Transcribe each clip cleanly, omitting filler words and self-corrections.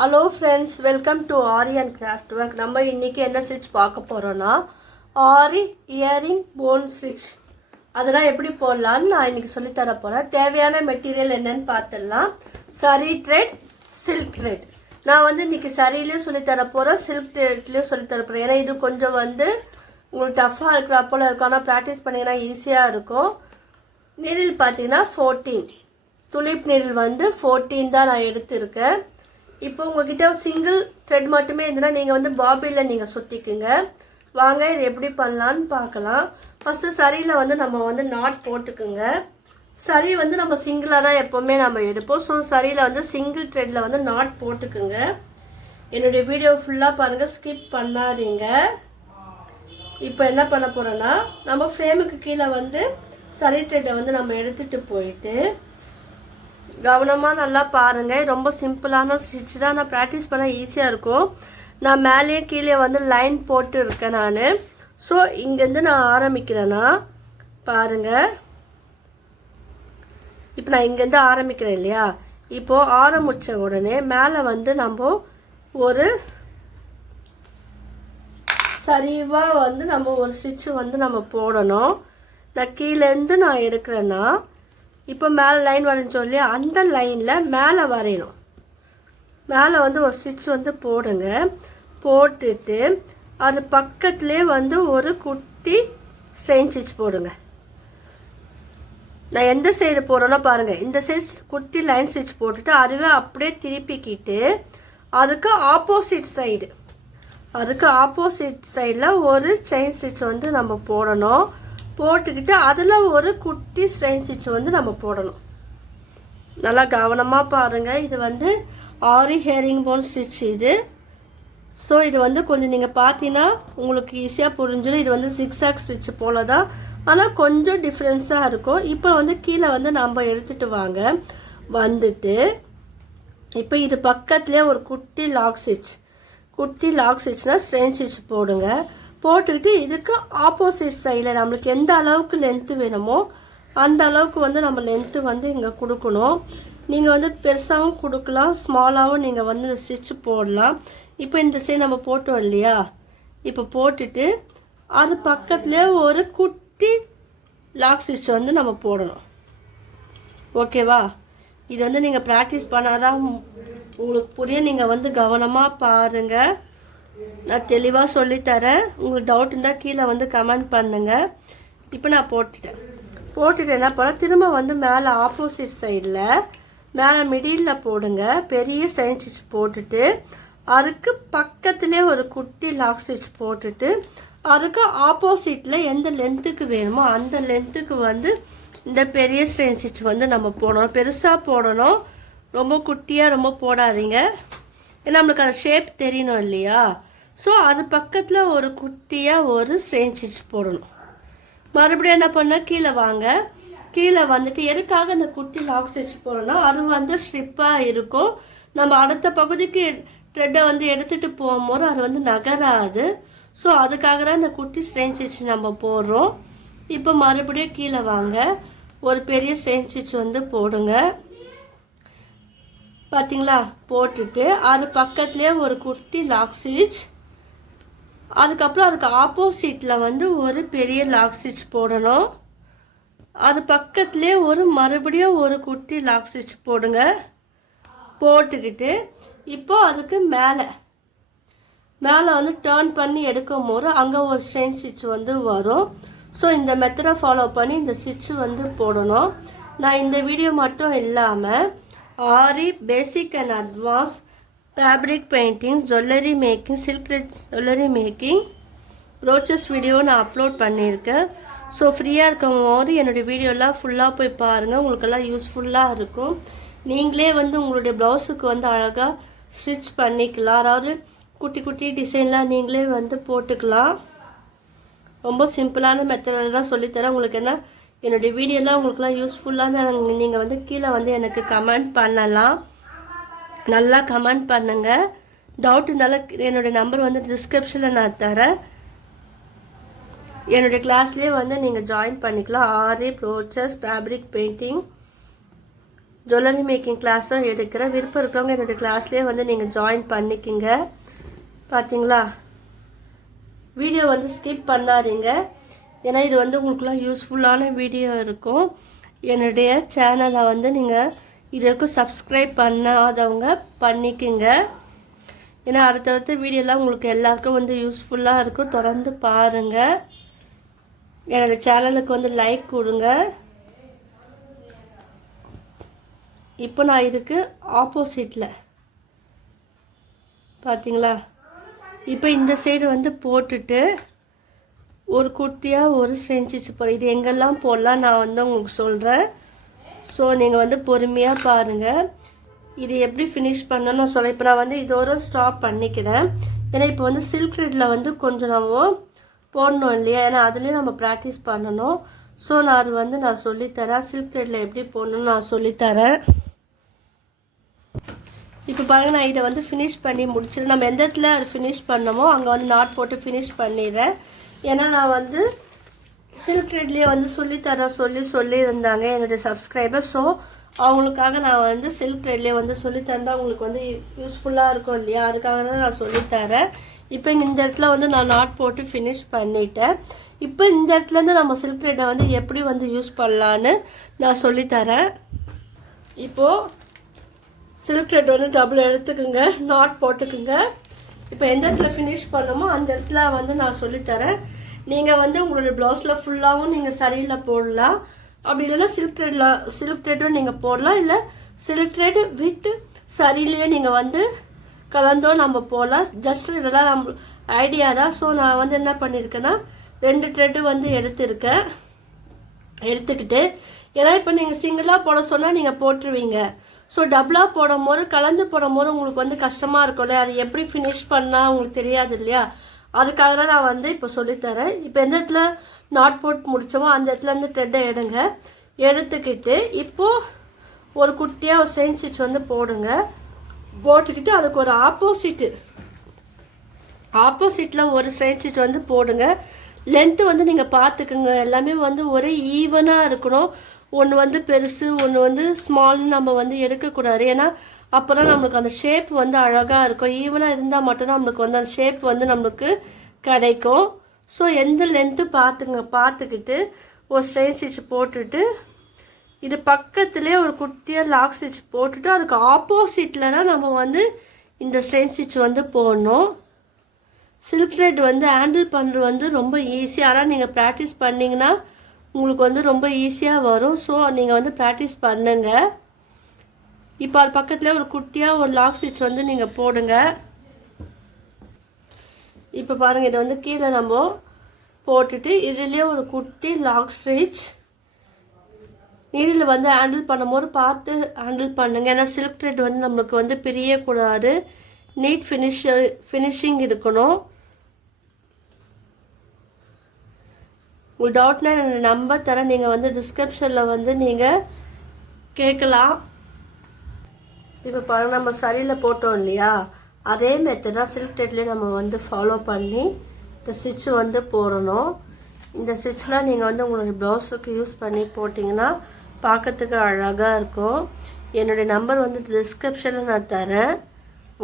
Hello friends, welcome to aari and craft work. நம்ம இன்றைக்கி என்ன ஸ்டிச் பார்க்க போகிறோன்னா ஆரி இயரிங் போன் ஸ்டிச். அதெல்லாம் எப்படி போடலான்னு நான் இன்றைக்கி சொல்லித்தர போகிறேன். தேவையான மெட்டீரியல் என்னன்னு பார்த்துடலாம். சரி த்ரெட், சில்க் த்ரெட். நான் இன்றைக்கி சரிலையும் சொல்லித்தர போகிறேன், சில்க் த்ரெட்லேயும் சொல்லித்தர போகிறேன். ஏன்னா இது கொஞ்சம் உங்களுக்கு டஃப்பாக இருக்கிற போல் இருக்கும். ஆனால் ப்ராக்டிஸ் பண்ணிங்கன்னா ஈஸியாக இருக்கும். நீடில் பார்த்தீங்கன்னா 14 துளிப் நீடில் 14 தான் நான் எடுத்திருக்கேன். இப்போ உங்ககிட்ட சிங்கிள் த்ரெட் மட்டுமே இருந்ததுன்னா நீங்கள் பாபிலில் நீங்கள் சுற்றிக்குங்க. வாங்க இது எப்படி பண்ணலான்னு பார்க்கலாம். ஃபஸ்ட்டு சரியில் நம்ம நாட் போட்டுக்குங்க. சரி நம்ம சிங்கிளாக தான் எப்போவுமே நம்ம எடுப்போம். ஸோ சரியில் சிங்கிள் த்ரெட்டில் நாட் போட்டுக்குங்க. என்னுடைய வீடியோ ஃபுல்லாக பாருங்கள், ஸ்கிப் பண்ணாதீங்க. இப்போ என்ன பண்ண போகிறோன்னா நம்ம ஃப்ரேமுக்கு கீழே சரி த்ரெட்டை நம்ம எடுத்துகிட்டு போயிட்டு கவனமாக நல்லா பாருங்கள். ரொம்ப சிம்பிளான ஸ்டிச் தான். நான் ப்ராக்டிஸ் பண்ண ஈஸியாக இருக்கும். நான் மேலேயே கீழே லைன் போட்டு இருக்கேன் நான். ஸோ இங்கேருந்து நான் ஆரம்பிக்கிறேன்னா பாருங்கள். இப்போ நான் இங்கேருந்து ஆரம்பிக்கிறேன் இல்லையா? இப்போது ஆரம்பித்த உடனே மேலே நம்ம ஒரு சரிவாக நம்ம ஒரு ஸ்டிச்சு நம்ம போடணும். நான் கீழேருந்து நான் எடுக்கிறேன்னா இப்போ மேலே லைன் வரைஞ்சோம் இல்லையா? அந்த லைனில் மேலே வரையணும். மேலே ஒரு ஸ்டிச் போடுங்க. போட்டுட்டு அது பக்கத்துலேயே ஒரு குட்டி ஸ்ட்ரெயின் ஸ்டிச் போடுங்க. நான் எந்த சைடு போடுறேன்னா பாருங்கள், இந்த சைடு குட்டி லைன் ஸ்டிச் போட்டுட்டு அதுவே அப்படியே திருப்பிக்கிட்டு அதுக்கு ஆப்போசிட் சைடில் ஒரு செயின் ஸ்டிச் நம்ம போடணும். போட்டுக்கிட்டு அதில் ஒரு குட்டி ஸ்ட்ரெயின் ஸ்டிச் நம்ம போடணும். நல்லா கவனமாக பாருங்கள். இது ஆரி ஹேரிங் போன் ஸ்டிச் இது. ஸோ இது கொஞ்சம் நீங்கள் பார்த்தீங்கன்னா உங்களுக்கு ஈஸியாக புரிஞ்சிடும். இது ஜிக்ஸாக் ஸ்டிச் போல தான், ஆனால் கொஞ்சம் டிஃப்ரென்ஸாக இருக்கும். இப்போ கீழே நம்ம எடுத்துகிட்டு வாங்க. வந்துட்டு இப்போ இது பக்கத்துலேயே ஒரு குட்டி லாக் ஸ்டிச்னால் ஸ்ட்ரெயின் ஸ்டிச் போடுங்க. போட்டுக்கிட்டு இதுக்கு ஆப்போசிட் சைடில் நம்மளுக்கு எந்த அளவுக்கு லென்த்து வேணுமோ அந்த அளவுக்கு நம்ம லென்த்து இங்கே கொடுக்கணும். நீங்கள் பெருசாகவும் கொடுக்கலாம், ஸ்மாலாகவும் நீங்கள் இந்த ஸ்டிச் போடலாம். இப்போ இந்த சைடு நம்ம போட்டோம் இல்லையா? இப்போ போட்டுட்டு அது பக்கத்துலேயே ஒரு குட்டி லாக் ஸ்டிச் நம்ம போடணும். ஓகேவா? இது நீங்கள் ப்ராக்டிஸ் பண்ணாதான் உங்களுக்கு புரியும். நீங்கள் கவனமாக பாருங்கள். நான் தெளிவாக சொல்லித்தரேன். உங்களுக்கு டவுட் இருந்தால் கீழே கமெண்ட் பண்ணுங்கள். இப்போ நான் போட்டுட்டு என்ன பண்ண, திரும்ப மேலே ஆப்போசிட் சைடில் மேலே மிடில் போடுங்க. பெரிய செயின் ஸ்டிச் போட்டுட்டு அதுக்கு பக்கத்துலேயே ஒரு குட்டி லாக் ஸ்டிச் போட்டுட்டு அதுக்கு ஆப்போசிட்டில் எந்த லென்த்துக்கு வேணுமோ அந்த லென்த்துக்கு இந்த பெரிய செயின் ஸ்டிச் நம்ம போடணும். பெருசாக போடணும், ரொம்ப குட்டியாக ரொம்ப போடாதீங்க. ஏன்னா நம்மளுக்கு அந்த ஷேப் தெரியணும் இல்லையா? ஸோ அது பக்கத்தில் ஒரு குட்டியாக ஒரு ஸ்ட்ரெயின் ஸ்டிச் போடணும். மறுபடியும் என்ன பண்ண, கீழே வாங்க. கீழே வந்துட்டு எதுக்காக அந்த குட்டி லாக் ஸ்டிச் போடணும்னா அது ஸ்ட்ரிப்பாக இருக்கும். நம்ம அடுத்த பகுதிக்கு த்ரெட்டை எடுத்துகிட்டு போகும்போது அது நகராது. ஸோ அதுக்காக தான் இந்த குட்டி ஸ்ட்ரெயின் ஸ்டிச் நம்ம போடுறோம். இப்போ மறுபடியும் கீழே வாங்க. ஒரு பெரிய ஸ்ட்ரெயின் ஸ்டிச் போடுங்க. பார்த்தீங்களா? போட்டுட்டு அது பக்கத்துலேயே ஒரு குட்டி லாக் ஸ்டிச், அதுக்கப்புறம் அதுக்கு ஆப்போசிட்டில் ஒரு பெரிய லாக் ஸ்டிச் போடணும். அது பக்கத்துலேயே மறுபடியும் ஒரு குட்டி லாக் ஸ்டிச் போடுங்க. போட்டுக்கிட்டு இப்போ அதுக்கு மேலே டேர்ன் பண்ணி எடுக்கும் போது அங்கே ஒரு ஸ்ட்ரெயின் ஸ்டிச் வரும். ஸோ இந்த மெத்தடை ஃபாலோ பண்ணி இந்த ஸ்டிச்சு போடணும். நான் இந்த வீடியோ மட்டும் இல்லாமல் aari basic and advance fabric painting, jewellery making, silk jewellery making, brooches video நான் அப்லோட் பண்ணியிருக்கேன். ஸோ ஃப்ரீயாக இருக்கும் போது என்னுடைய வீடியோலாம் ஃபுல்லாக போய் பாருங்கள். உங்களுக்கெல்லாம் யூஸ்ஃபுல்லாக இருக்கும். நீங்களே உங்களுடைய ப்ளவுஸுக்கு அழகாக ஸ்டிச் பண்ணிக்கலாம். அதாவது குட்டி குட்டி டிசைன்லாம் நீங்களே போட்டுக்கலாம். ரொம்ப சிம்பிளான மெத்தடில் தான் சொல்லித்தரேன். உங்களுக்கு என்ன என்னுடைய வீடியோலாம் உங்களுக்குலாம் யூஸ்ஃபுல்லான நீங்கள் கீழே எனக்கு கமெண்ட் பண்ணலாம். நல்லா கமெண்ட் பண்ணுங்கள். டவுட் இருந்தாலும் என்னுடைய நம்பர் டிஸ்கிரிப்ஷனில் நான் தரேன். என்னுடைய கிளாஸ்லேயே நீங்கள் ஜாயின் பண்ணிக்கலாம். ஆரி brooches fabric painting jewellery making கிளாஸும் எடுக்கிறேன். விருப்பம் இருக்கிறவங்க என்னுடைய கிளாஸ்லேயே வந்து நீங்கள் ஜாயின் பண்ணிக்கிங்க. பார்த்தீங்களா, வீடியோ வந்து ஸ்கிப் பண்ணாதீங்க. ஏன்னா இது வந்து உங்களுக்குலாம் யூஸ்ஃபுல்லான வீடியோ இருக்கும். என்னுடைய சேனலை வந்து நீங்கள் இதுக்கு சப்ஸ்கிரைப் பண்ணாதவங்க பண்ணிக்கோங்க. ஏன்னா அடுத்தடுத்த வீடியோலாம் உங்களுக்கு எல்லாருக்கும் வந்து யூஸ்ஃபுல்லாக இருக்கும். தொடர்ந்து பாருங்கள். என்னோடய சேனலுக்கு வந்து லைக் கொடுங்க. இப்போ நான் இதுக்கு ஆப்போசிட்டில் பார்த்தீங்களா, இப்போ இந்த சைடு வந்து போட்டுட்டு ஒரு குட்டியாக ஒரு செஞ்சிச்சு போகிறேன். இது எங்கெல்லாம் போடலாம் நான் வந்து உங்களுக்கு சொல்கிறேன். ஸோ நீங்கள் வந்து பொறுமையாக பாருங்கள். இது எப்படி ஃபினிஷ் பண்ணணும்னு நான் சொல்கிறேன். இப்போ நான் வந்து இதோட ஸ்டாப் பண்ணிக்கிறேன். ஏன்னா இப்போ வந்து சில்க் த்ரெட்டில் வந்து கொஞ்சம் நம்ம போடணும் இல்லையா, ஏன்னா அதுலேயும் நம்ம ப்ராக்டிஸ் பண்ணணும். ஸோ நான் அது வந்து நான் சொல்லித்தரேன். சில்க் த்ரெட்டில் எப்படி போடணும்னு நான் சொல்லித்தரேன். இப்போ பாருங்கள், நான் இதை வந்து ஃபினிஷ் பண்ணி முடிச்சிடுறேன். நம்ம எந்த இடத்துல அது ஃபினிஷ் பண்ணமோ அங்கே வந்து நாட் போட்டு ஃபினிஷ் பண்ணிடுறேன். ஏன்னா நான் வந்து சில்க் த்ரெட்லேயே வந்து சொல்லி இருந்தாங்க என்னுடைய சப்ஸ்கிரைபர். ஸோ அவங்களுக்காக நான் வந்து சில்க் த்ரெட்லேயே வந்து சொல்லித்தரேன். அவங்களுக்கு வந்து யூஸ்ஃபுல்லாக இருக்கும் இல்லையா, அதுக்காக தான் நான் சொல்லித்தரேன். இப்போ இந்த இடத்துல வந்து நான் நாட் போட்டு ஃபினிஷ் பண்ணிட்டேன். இப்போ இந்த இடத்துலேருந்து நம்ம சில்க் த்ரெட்டை வந்து எப்படி வந்து யூஸ் பண்ணலான்னு நான் சொல்லித்தரேன். இப்போது சில்க் த்ரெட் வந்து டபுள் எடுத்துக்குங்க, நாட் போட்டுக்குங்க. இப்போ எந்த இடத்துல ஃபினிஷ் பண்ணமோ அந்த இடத்துல வந்து நான் சொல்லித்தரேன். நீங்கள் வந்து உங்களோட ப்ளவுஸில் ஃபுல்லாகவும் நீங்கள் சரியில் போடலாம். அப்படி இல்லைன்னா சில்க் த்ரெட்டும் நீங்கள் போடலாம். இல்லை சில்க் த்ரெட் வித் சரியிலேயே நீங்கள் வந்து கலந்தோ நம்ம போடலாம். ஜஸ்ட் இதெல்லாம் நம்ம ஐடியா தான். ஸோ நான் வந்து என்ன பண்ணியிருக்கேன்னா 2 த்ரெட்டு வந்து எடுத்துக்கிட்டு, ஏன்னா இப்போ நீங்கள் சிங்கிளாக போட சொன்னால் நீங்கள் போட்டுருவீங்க. ஸோ டபுளாக போடும் போது கலந்து போடும் போது உங்களுக்கு வந்து கஷ்டமாக இருக்கும் இல்லையா, அது எப்படி ஃபினிஷ் பண்ணால் உங்களுக்கு தெரியாது இல்லையா, அதுக்காக தான் நான் வந்து இப்போ சொல்லித்தரேன். இப்போ எந்த இடத்துல நாட் போட்டு முடித்தோமோ அந்த இடத்துல இருந்து த்ரெட்டை எடுத்துக்கிட்டு இப்போது ஒரு குட்டியாக ஒரு செயின் ஸ்டிச் வந்து போட்டுக்கிட்டு அதுக்கு ஒரு ஆப்போசிட்டில் ஒரு செயின் ஸ்டிச் வந்து போடுங்க. லென்த்து வந்து நீங்கள் பார்த்துக்குங்க. எல்லாமே வந்து ஒரே ஈவனாக இருக்கணும். ஒன்று வந்து பெருசு ஒன்று வந்து ஸ்மால்னு நம்ம வந்து எடுக்கக்கூடாது. ஏன்னா அப்போ தான் நம்மளுக்கு அந்த ஷேப் வந்து அழகாக இருக்கும். ஈவனாக இருந்தால் மட்டும்தான் நம்மளுக்கு வந்து அந்த ஷேப் வந்து நம்மளுக்கு கிடைக்கும். ஸோ எந்த லென்த்து பார்த்துக்கிட்டு ஒரு ஸ்ட்ரெயின் ஸ்டிச் போட்டுட்டு இது பக்கத்துலேயே ஒரு குட்டியாக லாக் ஸ்டிச் போட்டுட்டு அதுக்கு ஆப்போசிட்டில் தான் நம்ம வந்து இந்த ஸ்ட்ரெயின் ஸ்டிச் வந்து போடணும். சில்க் த்ரெட் வந்து ஹேண்டில் பண்ணுறது வந்து ரொம்ப ஈஸி. ஆனால் நீங்கள் ப்ராக்டிஸ் பண்ணிங்கன்னா உங்களுக்கு வந்து ரொம்ப ஈஸியாக வரும். ஸோ நீங்கள் வந்து ப்ராக்டிஸ் பண்ணுங்கள். இப்போ அது பக்கத்தில் ஒரு குட்டியாக ஒரு லாக் ஸ்டிச் வந்து நீங்கள் போடுங்க. இப்போ பாருங்கள், இதை வந்து கீழே நம்ம போட்டுட்டு இதுலேயே ஒரு குட்டி லாக் ஸ்டிச் நீடில் வந்து ஹேண்டில் பண்ணும்போது பார்த்து ஹேண்டில் பண்ணுங்கள். ஏன்னா சில்க் த்ரெட் வந்து நம்மளுக்கு வந்து பிரியக்கூடாது. நீட் ஃபினிஷிங் இருக்கணும். உங்களுக்கு டவுட்னா என்னோட நம்பர் தரேன், நீங்கள் வந்து டிஸ்கிரிப்ஷனில் வந்து நீங்கள் கேட்கலாம். இப்போ பாருங்கள், நம்ம சரியில் போட்டோம் இல்லையா, அதே மெத்தடாக சில்க் த்ரெட்லேயே நம்ம வந்து ஃபாலோ பண்ணி இந்த ஸ்டிச்சு வந்து போடணும். இந்த ஸ்டிச்லாம் நீங்கள் வந்து உங்களுடைய ப்ளவுஸுக்கு யூஸ் பண்ணி போட்டிங்கன்னா பார்க்கறதுக்கு அழகாக இருக்கும். என்னுடைய நம்பர் வந்து டிஸ்கிரிப்ஷனில் நான் தரேன்.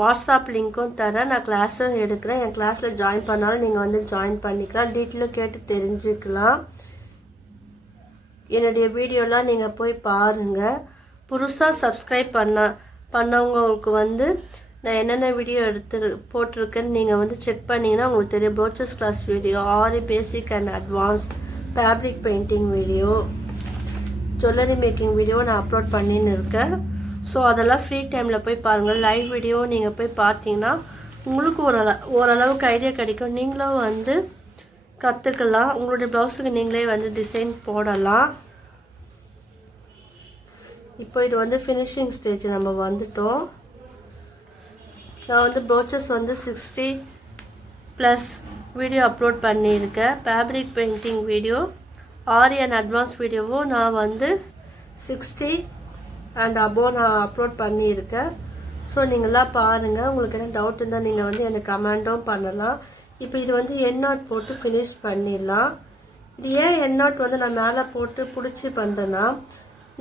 வாட்ஸ்அப் லிங்க்கும் தரேன். நான் கிளாஸும் எடுக்கிறேன். என் கிளாஸில் ஜாயின் பண்ணாலும் நீங்கள் வந்து ஜாயின் பண்ணிக்கலாம். டீட்டெயிலும் கேட்டு தெரிஞ்சுக்கலாம். என்னுடைய வீடியோலாம் நீங்கள் போய் பாருங்கள். புதுசாக சப்ஸ்கிரைப் பண்ணவங்களுக்கு வந்து நான் என்னென்ன வீடியோ போட்டிருக்கேன்னு நீங்கள் வந்து செக் பண்ணிங்கன்னா உங்களுக்கு தெரியும். Brooches class video, aari basic and advance, fabric painting video, jewellery making video நான் அப்லோட் பண்ணின்னு இருக்கேன். ஸோ அதெல்லாம் ஃப்ரீ டைமில் போய் பாருங்கள். லைவ் வீடியோ நீங்கள் போய் பார்த்தீங்கன்னா உங்களுக்கு ஓரளவுக்கு ஐடியா கிடைக்கும். நீங்களும் வந்து கற்றுக்கலாம். உங்களுடைய ப்ளவுஸுக்கு நீங்களே வந்து டிசைன் போடலாம். இப்போ இது வந்து ஃபினிஷிங் ஸ்டேஜ் நம்ம வந்துட்டோம். நான் வந்து ப்ரோச்சஸ் வந்து 60+ வீடியோ அப்லோட் பண்ணியிருக்கேன். Fabric painting video, aari and advance வீடியோவும் நான் வந்து 60 அண்ட் அபோவ் நான் அப்லோட் பண்ணியிருக்கேன். ஸோ நீங்களாம் பாருங்கள். உங்களுக்கு என்ன டவுட் இருந்தால் நீங்கள் வந்து எனக்கு கமெண்ட்டும் பண்ணலாம். இப்போ இது வந்து எண்ணாட் போட்டு ஃபினிஷ் பண்ணிடலாம். இது ஏன் எண்ணாட் வந்து நான் மேலே போட்டு பிடிச்சி பண்ணுறேன்னா,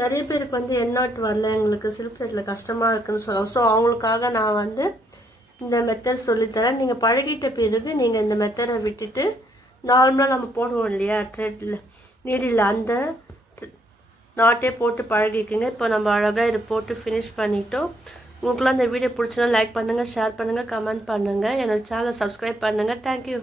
நிறைய பேருக்கு வந்து எண்ணாட் வரல, எங்களுக்கு சில்க் த்ரெட்டில் கஷ்டமாக இருக்குன்னு சொல்லுவாங்க. ஸோ அவங்களுக்காக நான் வந்து இந்த மெத்தட் சொல்லித்தரேன். நீங்கள் பழகிட்ட பிறகு நீங்கள் இந்த மெத்தடை விட்டுட்டு நார்மலாக நம்ம போடுவோம் இல்லையா த்ரெட்டில் நீடில், அந்த நாட்டே போட்டு பழகிக்குங்க. இப்போ நம்ம அழகாக இதை போட்டு ஃபினிஷ் பண்ணிட்டோம். உங்களுக்குலாம் இந்த வீடியோ பிடிச்சினா லைக் பண்ணுங்கள், ஷேர் பண்ணுங்கள், கமெண்ட் பண்ணுங்கள். என்னோடய சேனலை சப்ஸ்கிரைப் பண்ணுங்கள். தேங்க்யூ.